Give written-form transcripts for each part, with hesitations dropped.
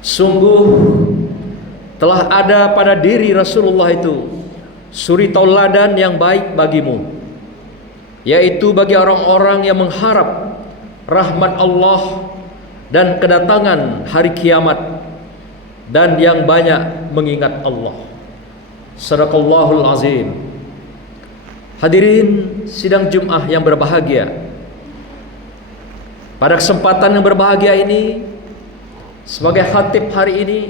Sungguh telah ada pada diri Rasulullah itu suri tauladan yang baik bagimu, yaitu bagi orang-orang yang mengharap rahmat Allah dan kedatangan hari kiamat, dan yang banyak mengingat Allah. Sadaqallahul azim. Hadirin sidang Jum'ah yang berbahagia, pada kesempatan yang berbahagia ini, sebagai khatib hari ini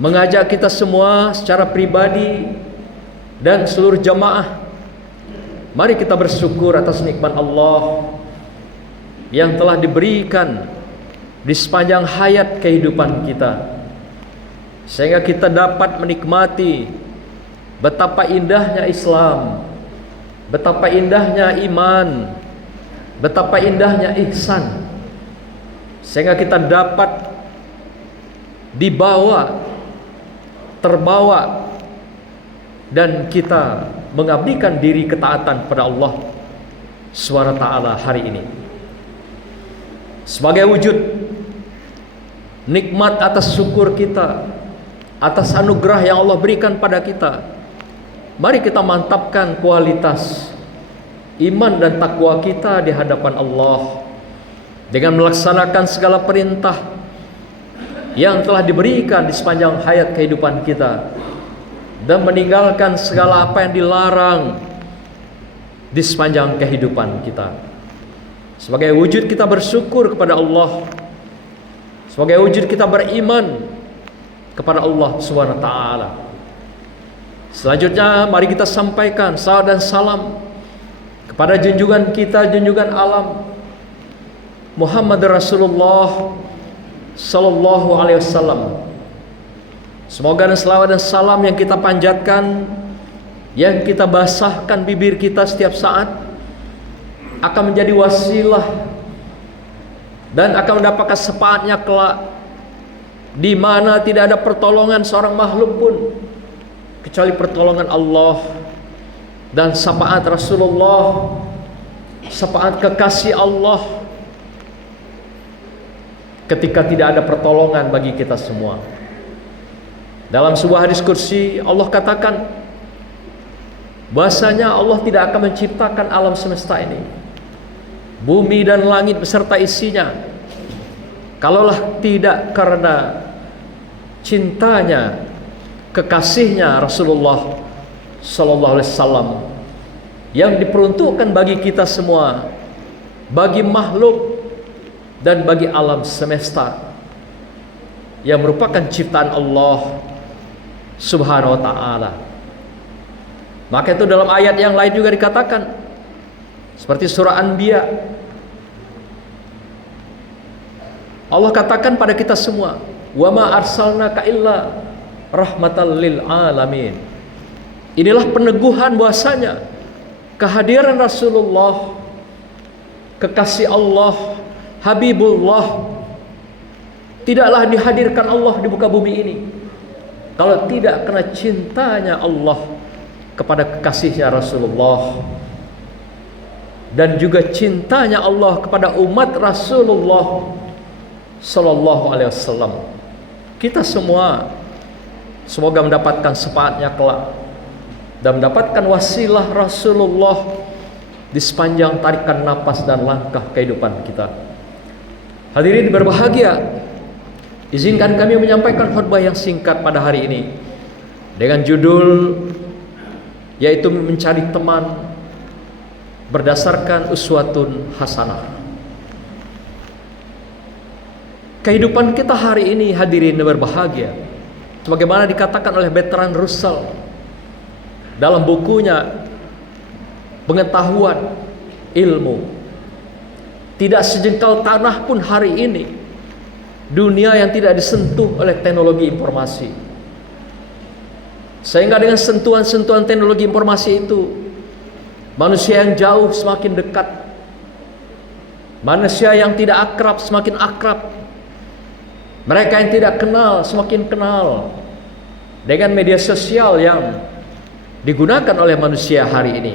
mengajak kita semua secara pribadi dan seluruh jamaah, mari kita bersyukur atas nikmat Allah yang telah diberikan di sepanjang hayat kehidupan kita, sehingga kita dapat menikmati betapa indahnya Islam, betapa indahnya iman, betapa indahnya ihsan, sehingga kita dapat terbawa dan kita mengabdikan diri ketaatan kepada Allah SWT hari ini. Sebagai wujud nikmat atas syukur kita atas anugerah yang Allah berikan pada kita, mari kita mantapkan kualitas iman dan takwa kita di hadapan Allah dengan melaksanakan segala perintah yang telah diberikan di sepanjang hayat kehidupan kita, dan meninggalkan segala apa yang dilarang di sepanjang kehidupan kita. Sebagai wujud kita bersyukur kepada Allah, sebagai wujud kita beriman kepada Allah SWT. Selanjutnya mari kita sampaikan salawat dan salam kepada junjungan kita, junjungan alam Muhammad Rasulullah Sallallahu Alaihi Wasallam. Semoga salawat dan salam yang kita panjatkan, yang kita basahkan bibir kita setiap saat, akan menjadi wasilah dan akan mendapatkan syafaatnya kelak, di mana tidak ada pertolongan seorang makhluk pun kecuali pertolongan Allah dan syafaat Rasulullah, syafaat kekasih Allah, ketika tidak ada pertolongan bagi kita semua. Dalam sebuah hadis kursi Allah katakan bahasanya Allah tidak akan menciptakan alam semesta ini, bumi dan langit beserta isinya, kalaulah tidak karena cintanya kekasihnya Rasulullah Sallallahu Alaihi Wasallam yang diperuntukkan bagi kita semua, bagi makhluk dan bagi alam semesta yang merupakan ciptaan Allah Subhanahu wa ta'ala. Maka itu dalam ayat yang lain juga dikatakan, seperti surah Anbiya, Allah katakan pada kita semua, wa ma arsalnaka illa rahmatan lil alamin. Inilah peneguhan bahwasanya kehadiran Rasulullah, kekasih Allah, Habibullah, tidaklah dihadirkan Allah di muka bumi ini kalau tidak karena cintanya Allah kepada kekasihnya Rasulullah, dan juga cintanya Allah kepada umat Rasulullah Sallallahu Alaihi Wasallam. Kita semua semoga mendapatkan syafaatnya kelak dan mendapatkan wasilah Rasulullah di sepanjang tarikan napas dan langkah kehidupan kita. Hadirin berbahagia, izinkan kami menyampaikan khutbah yang singkat pada hari ini dengan judul yaitu mencari teman berdasarkan uswatun hasanah. Kehidupan kita hari ini, hadirin berbahagia, sebagaimana dikatakan oleh Bertrand Russell dalam bukunya Pengetahuan Ilmu, tidak sejengkal tanah pun hari ini dunia yang tidak disentuh oleh teknologi informasi. Sehingga dengan sentuhan-sentuhan teknologi informasi itu, manusia yang jauh semakin dekat, manusia yang tidak akrab semakin akrab, mereka yang tidak kenal semakin kenal dengan media sosial yang digunakan oleh manusia hari ini.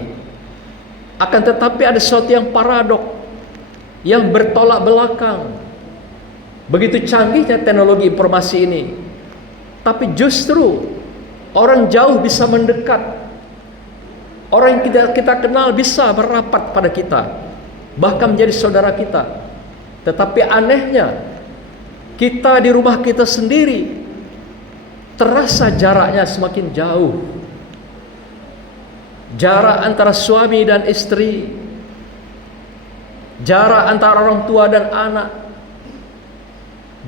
Akan tetapi ada sesuatu yang paradok, yang bertolak belakang, begitu canggihnya teknologi informasi ini, tapi justru orang jauh bisa mendekat, orang yang kita kenal bisa merapat pada kita, bahkan menjadi saudara kita. Tetapi anehnya, kita di rumah kita sendiri terasa jaraknya semakin jauh. Jarak antara suami dan istri, jarak antara orang tua dan anak,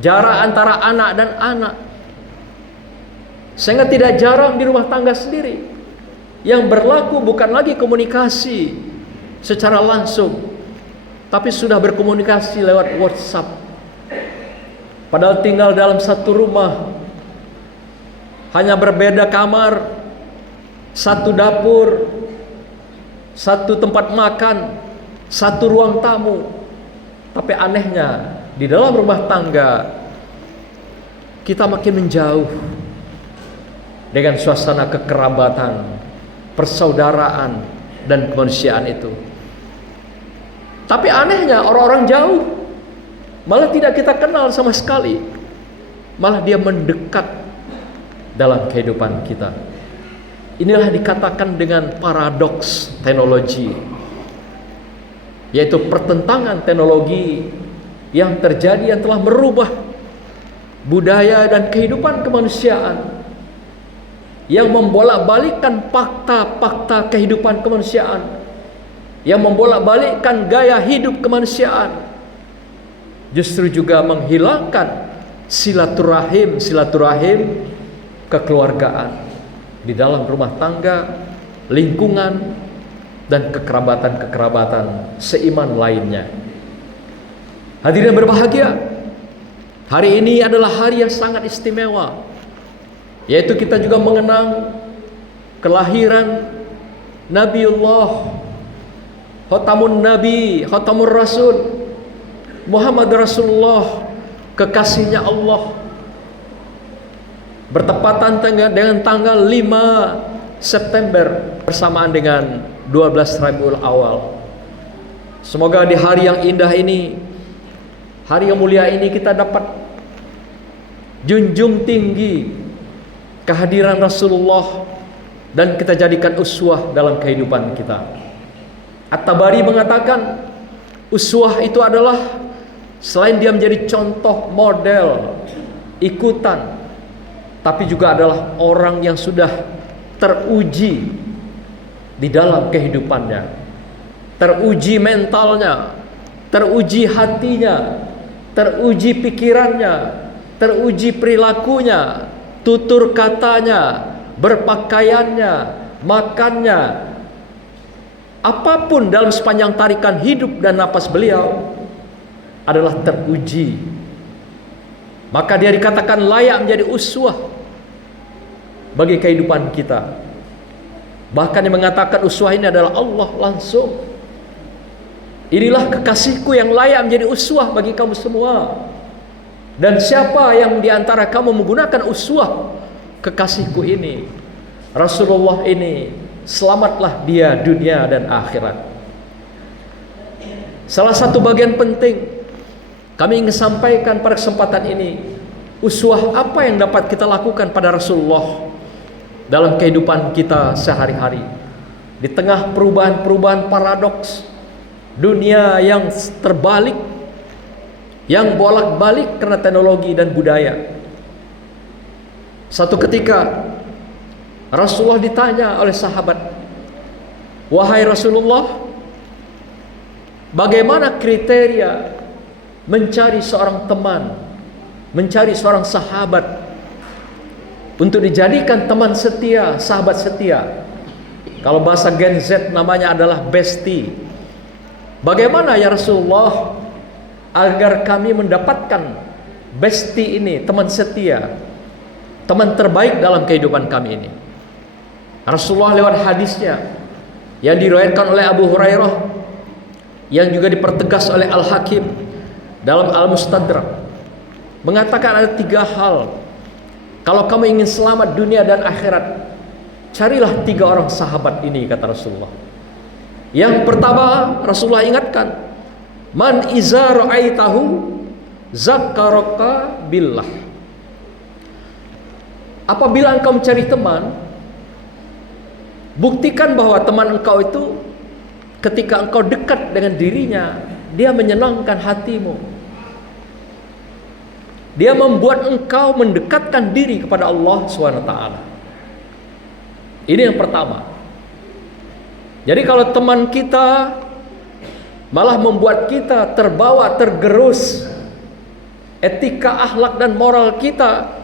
jarak antara anak dan anak. Sehingga tidak jarang di rumah tangga sendiri yang berlaku bukan lagi komunikasi secara langsung, tapi sudah berkomunikasi lewat WhatsApp. Padahal tinggal dalam satu rumah, hanya berbeda kamar, satu dapur, satu tempat makan, satu ruang tamu. Tapi anehnya, di dalam rumah tangga kita makin menjauh dengan suasana kekerabatan, persaudaraan, dan kemanusiaan itu. Tapi anehnya, orang-orang jauh malah tidak kita kenal sama sekali, malah dia mendekat dalam kehidupan kita. Inilah dikatakan dengan paradoks teknologi, yaitu pertentangan teknologi yang terjadi, yang telah merubah budaya dan kehidupan kemanusiaan, yang membolak-balikkan fakta-fakta kehidupan kemanusiaan, yang membolak-balikkan gaya hidup kemanusiaan, justru juga menghilangkan silaturahim kekeluargaan di dalam rumah tangga, lingkungan, dan kekerabatan seiman lainnya. Hadirin berbahagia, hari ini adalah hari yang sangat istimewa, yaitu kita juga mengenang kelahiran Nabiullah, Khatamun Nabi, Khatamur Rasul, Muhammad Rasulullah, kekasihnya Allah, bertepatan dengan tanggal 5 September bersamaan dengan 12 Rabiul Awal. Semoga di hari yang indah ini, hari yang mulia ini, kita dapat junjung tinggi kehadiran Rasulullah dan kita jadikan uswah dalam kehidupan kita. At-Tabari mengatakan uswah itu adalah selain dia menjadi contoh, model, ikutan, tapi juga adalah orang yang sudah teruji di dalam kehidupannya, teruji mentalnya, teruji hatinya, teruji pikirannya, teruji perilakunya, tutur katanya, berpakaiannya, makannya, apapun dalam sepanjang tarikan hidup dan napas beliau adalah teruji. Maka dia dikatakan layak menjadi uswah bagi kehidupan kita. Bahkan yang mengatakan uswah ini adalah Allah langsung. Inilah kekasihku yang layak menjadi uswah bagi kamu semua. Dan siapa yang diantara kamu menggunakan uswah kekasihku ini, Rasulullah ini, selamatlah dia dunia dan akhirat. Salah satu bagian penting kami ingin sampaikan pada kesempatan ini, uswah apa yang dapat kita lakukan pada Rasulullah dalam kehidupan kita sehari-hari. Di tengah perubahan-perubahan paradoks, dunia yang terbalik, yang bolak-balik karena teknologi dan budaya. Satu ketika Rasulullah ditanya oleh sahabat, "Wahai Rasulullah, bagaimana kriteria mencari seorang teman, mencari seorang sahabat untuk dijadikan teman setia, sahabat setia?" Kalau bahasa Gen Z namanya adalah bestie. Bagaimana ya Rasulullah agar kami mendapatkan bestie ini, teman setia, teman terbaik dalam kehidupan kami ini? Rasulullah lewat hadisnya yang diriwayatkan oleh Abu Hurairah, yang juga dipertegas oleh Al-Hakim dalam Al-Mustadrak, mengatakan ada 3 hal. Kalau kamu ingin selamat dunia dan akhirat, carilah 3 orang sahabat ini, kata Rasulullah. Yang pertama, Rasulullah ingatkan, man iza ra'aitahu Zakaraka billah. Apabila engkau mencari teman, buktikan bahwa teman engkau itu ketika engkau dekat dengan dirinya, dia menyenangkan hatimu. Dia membuat engkau mendekatkan diri kepada Allah SWT. Ini yang pertama. Jadi kalau teman kita malah membuat kita terbawa, tergerus etika, akhlak dan moral kita,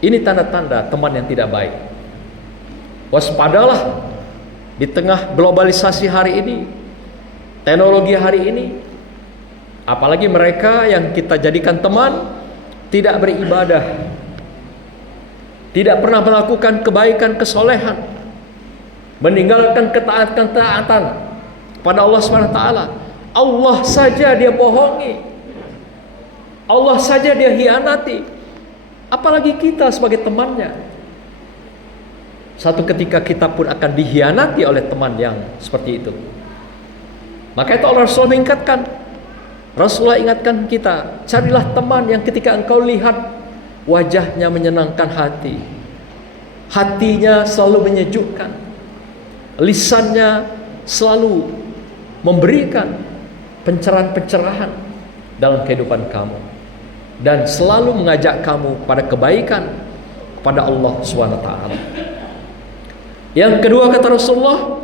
ini tanda-tanda teman yang tidak baik. Waspadalah di tengah globalisasi hari ini, teknologi hari ini, apalagi mereka yang kita jadikan teman tidak beribadah, tidak pernah melakukan kebaikan, kesolehan, meninggalkan ketaatan pada Allah SWT. Allah saja dia bohongi, Allah saja dia hianati, apalagi kita sebagai temannya. Satu ketika kita pun akan dihianati oleh teman yang seperti itu. Maka itu Allah Rasul mengingatkan, Rasulullah ingatkan kita, carilah teman yang ketika engkau lihat wajahnya menyenangkan hati, hatinya selalu menyejukkan, lisannya selalu memberikan pencerahan-pencerahan dalam kehidupan kamu, dan selalu mengajak kamu pada kebaikan pada Allah SWT. Yang kedua kata Rasulullah,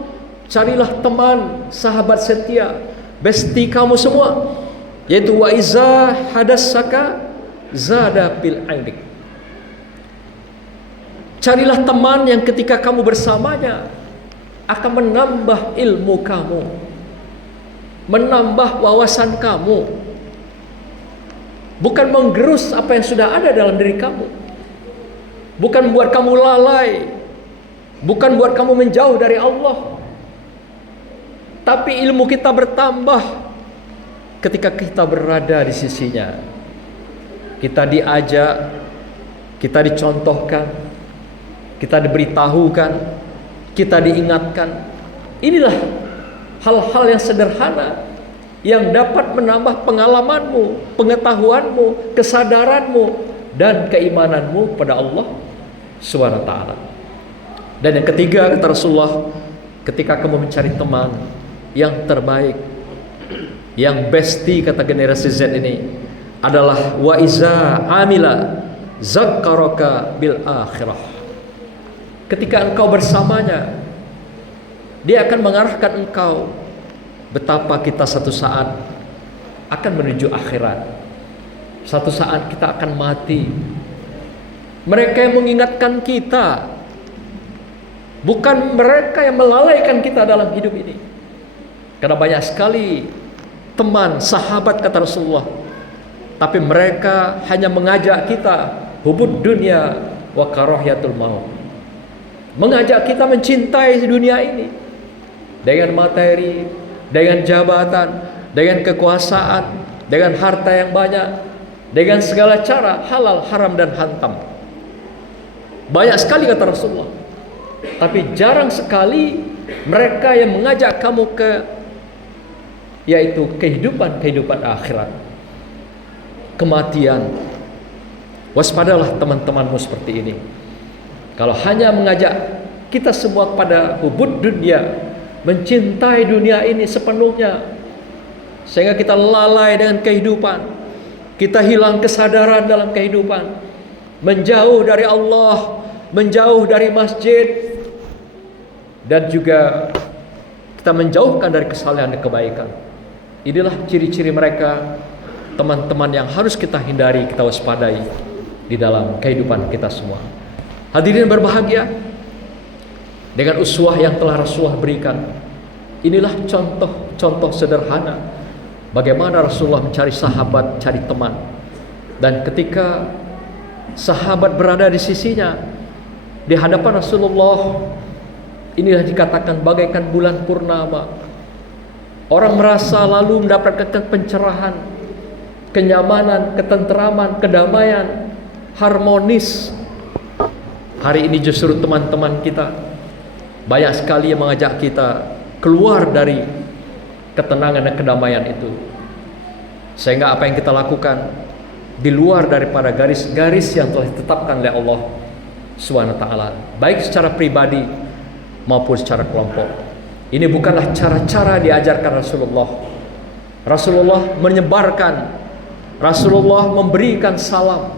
carilah teman, sahabat setia, bestie kamu semua, yaitu wa iza hadassaka zada fil ildik. Carilah teman yang ketika kamu bersamanya akan menambah ilmu kamu, menambah wawasan kamu, bukan menggerus apa yang sudah ada dalam diri kamu, bukan buat kamu lalai, bukan buat kamu menjauh dari Allah, tapi ilmu kita bertambah ketika kita berada di sisinya. Kita diajak, kita dicontohkan, kita diberitahukan, kita diingatkan. Inilah hal-hal yang sederhana yang dapat menambah pengalamanmu, pengetahuanmu, kesadaranmu, dan keimananmu pada Allah SWT. Dan yang ketiga kata Rasulullah, ketika kamu mencari teman yang terbaik, yang bestie kata generasi Z ini adalah wa iza amila zakaraka bil akhirah. Ketika engkau bersamanya, dia akan mengarahkan engkau betapa kita satu saat akan menuju akhirat. Satu saat kita akan mati. Mereka yang mengingatkan kita, bukan mereka yang melalaikan kita dalam hidup ini. Karena banyak sekali teman, sahabat kata Rasulullah, tapi mereka hanya mengajak kita hubud dunia wa karahiyatul maut, mengajak kita mencintai dunia ini dengan materi, dengan jabatan, dengan kekuasaan, dengan harta yang banyak, dengan segala cara halal, haram dan hantam. Banyak sekali kata Rasulullah, tapi jarang sekali mereka yang mengajak kamu ke, yaitu kehidupan akhirat, kematian. Waspadalah teman-temanmu seperti ini. Kalau hanya mengajak kita semua pada hubud dunia, mencintai dunia ini sepenuhnya, sehingga kita lalai dengan kehidupan, kita hilang kesadaran dalam kehidupan, menjauh dari Allah, menjauh dari masjid, dan juga kita menjauhkan dari kesalahan dan kebaikan. Inilah ciri-ciri mereka, teman-teman yang harus kita hindari, kita waspadai di dalam kehidupan kita semua. Hadirin berbahagia, dengan uswah yang telah Rasulullah berikan, inilah contoh-contoh sederhana bagaimana Rasulullah mencari sahabat, cari teman. Dan ketika sahabat berada di sisinya, di hadapan Rasulullah, inilah dikatakan bagaikan bulan purnama. Orang merasa lalu mendapatkan pencerahan, kenyamanan, ketenteraman, kedamaian, harmonis. Hari ini justru teman-teman kita banyak sekali yang mengajak kita keluar dari ketenangan dan kedamaian itu. sehingga apa yang kita lakukan di luar daripada garis-garis yang telah ditetapkan oleh Allah Subhanahu wa taala, baik secara pribadi maupun secara kelompok. Ini bukanlah cara-cara diajarkan Rasulullah. Rasulullah menyebarkan, Rasulullah memberikan salam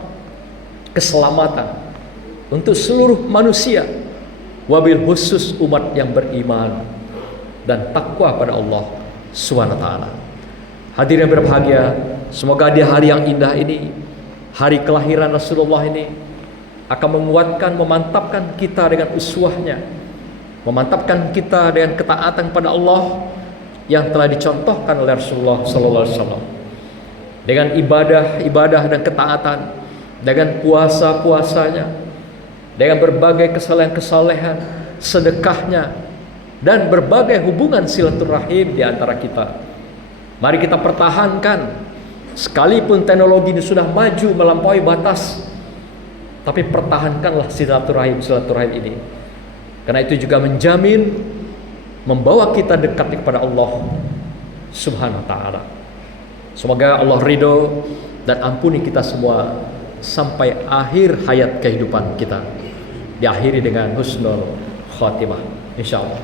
keselamatan untuk seluruh manusia, wabil khusus umat yang beriman dan takwa pada Allah Subhanahu wa taala. Hadirin yang berbahagia, semoga di hari yang indah ini, hari kelahiran Rasulullah ini, akan menguatkan, memantapkan kita dengan uswahnya, memantapkan kita dengan ketaatan pada Allah yang telah dicontohkan oleh Rasulullah sallallahu alaihi wasallam. Dengan ibadah dan ketaatan, dengan puasa-puasanya, dengan berbagai kesalehan-kesalehan, sedekahnya, dan berbagai hubungan silaturahim di antara kita. Mari kita pertahankan, sekalipun teknologi ini sudah maju melampaui batas, tapi pertahankanlah silaturahim ini. Karena itu juga menjamin membawa kita dekat kepada Allah Subhanahu wa taala. Semoga Allah ridho dan ampuni kita semua sampai akhir hayat kehidupan kita, diakhiri dengan husnul khatimah insyaallah.